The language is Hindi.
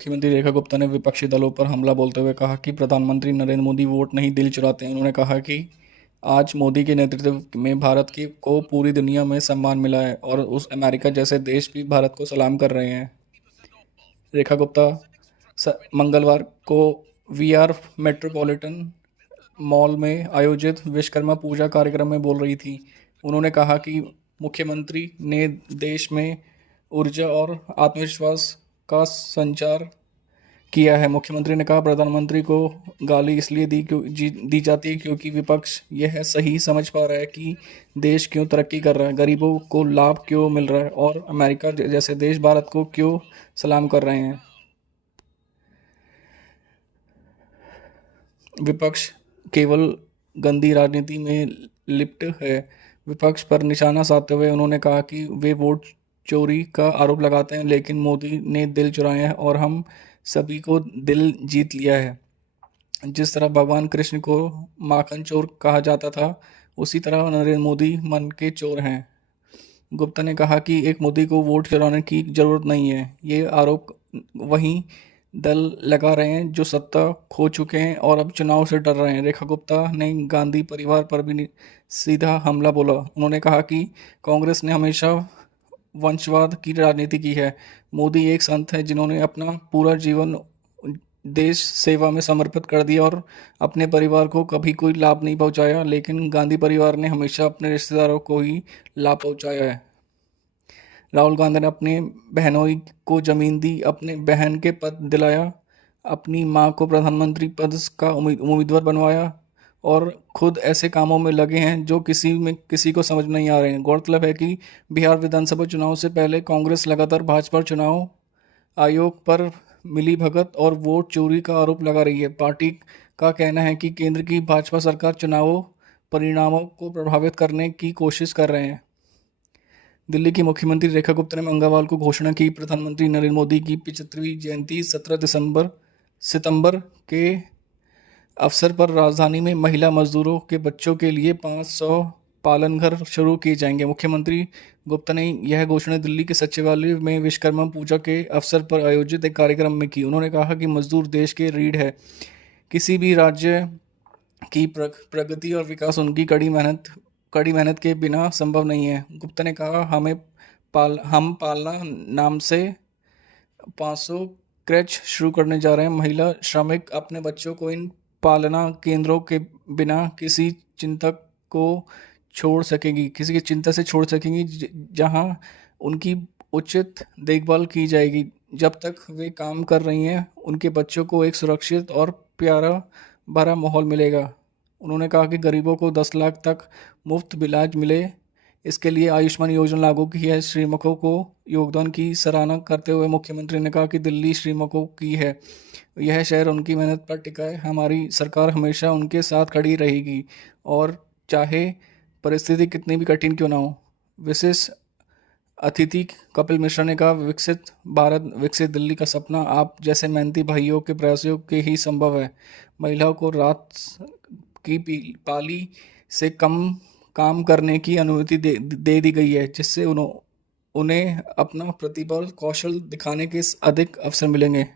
मुख्यमंत्री रेखा गुप्ता ने विपक्षी दलों पर हमला बोलते हुए कहा कि प्रधानमंत्री नरेंद्र मोदी वोट नहीं दिल चुराते हैं। उन्होंने कहा कि आज मोदी के नेतृत्व में भारत की को पूरी दुनिया में सम्मान मिला है और उस अमेरिका जैसे देश भी भारत को सलाम कर रहे हैं। रेखा गुप्ता मंगलवार को वीआर मेट्रोपॉलिटन मॉल में आयोजित विश्वकर्मा पूजा कार्यक्रम में बोल रही थी। उन्होंने कहा कि मुख्यमंत्री ने देश में ऊर्जा और आत्मविश्वास का संचार किया है। मुख्यमंत्री ने कहा प्रधानमंत्री को गाली इसलिए दी जाती है क्योंकि विपक्ष यह सही समझ पा रहा है कि देश क्यों तरक्की कर रहा है, गरीबों को लाभ क्यों मिल रहा है और अमेरिका जैसे देश भारत को क्यों सलाम कर रहे हैं। विपक्ष केवल गंदी राजनीति में लिप्त है। विपक्ष पर निशाना साधते हुए उन्होंने कहा कि वे वोट चोरी का आरोप लगाते हैं, लेकिन मोदी ने दिल चुराए हैं और हम सभी को दिल जीत लिया है। जिस तरह भगवान कृष्ण को माखन चोर कहा जाता था, उसी तरह नरेंद्र मोदी मन के चोर हैं। गुप्ता ने कहा कि एक मोदी को वोट चुराने की जरूरत नहीं है। ये आरोप वही दल लगा रहे हैं जो सत्ता खो चुके हैं और अब चुनाव से डर रहे हैं। रेखा गुप्ता ने गांधी परिवार पर भी सीधा हमला बोला। उन्होंने कहा कि कांग्रेस ने हमेशा वंशवाद की राजनीति की है। मोदी एक संत है जिन्होंने अपना पूरा जीवन देश सेवा में समर्पित कर दिया और अपने परिवार को कभी कोई लाभ नहीं पहुंचाया, लेकिन गांधी परिवार ने हमेशा अपने रिश्तेदारों को ही लाभ पहुंचाया है। राहुल गांधी ने अपने बहनोई को जमीन दी, अपने बहन के पद दिलाया, अपनी मां को प्रधानमंत्री पद का उम्मीदवार बनवाया और खुद ऐसे कामों में लगे हैं जो किसी को समझ नहीं आ रहे हैं। गौरतलब है कि बिहार विधानसभा चुनाव से पहले कांग्रेस लगातार भाजपा चुनाव आयोग पर मिलीभगत और वोट चोरी का आरोप लगा रही है। पार्टी का कहना है कि केंद्र की भाजपा सरकार चुनाव परिणामों को प्रभावित करने की कोशिश कर रहे हैं। दिल्ली की मुख्यमंत्री रेखा गुप्ता ने मंगलवार को घोषणा की प्रधानमंत्री नरेंद्र मोदी की 75वीं जयंती 17 सितंबर के अवसर पर राजधानी में महिला मजदूरों के बच्चों के लिए 500 पालन घर शुरू किए जाएंगे। मुख्यमंत्री गुप्ता ने यह घोषणा दिल्ली के सचिवालय में विश्वकर्मा पूजा के अवसर पर आयोजित एक कार्यक्रम में की। उन्होंने कहा कि मजदूर देश के रीढ़ है। किसी भी राज्य की प्रगति और विकास उनकी कड़ी मेहनत के बिना संभव नहीं है। गुप्ता ने कहा हम पालना नाम से 500 क्रैच शुरू करने जा रहे हैं। महिला श्रमिक अपने बच्चों को इन पालना केंद्रों के बिना किसी की चिंता से छोड़ सकेंगी, जहां उनकी उचित देखभाल की जाएगी। जब तक वे काम कर रही हैं, उनके बच्चों को एक सुरक्षित और प्यारा भरा माहौल मिलेगा। उन्होंने कहा कि गरीबों को 10 लाख तक मुफ्त इलाज मिले, इसके लिए आयुष्मान योजना लागू की है। श्रमिकों को योगदान की सराहना करते हुए मुख्यमंत्री ने कहा कि दिल्ली श्रमिकों की है, यह शहर उनकी मेहनत पर टिका है। हमारी सरकार हमेशा उनके साथ खड़ी रहेगी और चाहे परिस्थिति कितनी भी कठिन क्यों ना हो। विशेष अतिथि कपिल मिश्रा ने कहा विकसित भारत विकसित दिल्ली का सपना आप जैसे मेहनती भाइयों के प्रयासों के ही संभव है। महिलाओं को रात की पाली से कम काम करने की अनुमति दे दी गई है, जिससे उन्हें अपना प्रतिभा कौशल दिखाने के अधिक अवसर मिलेंगे।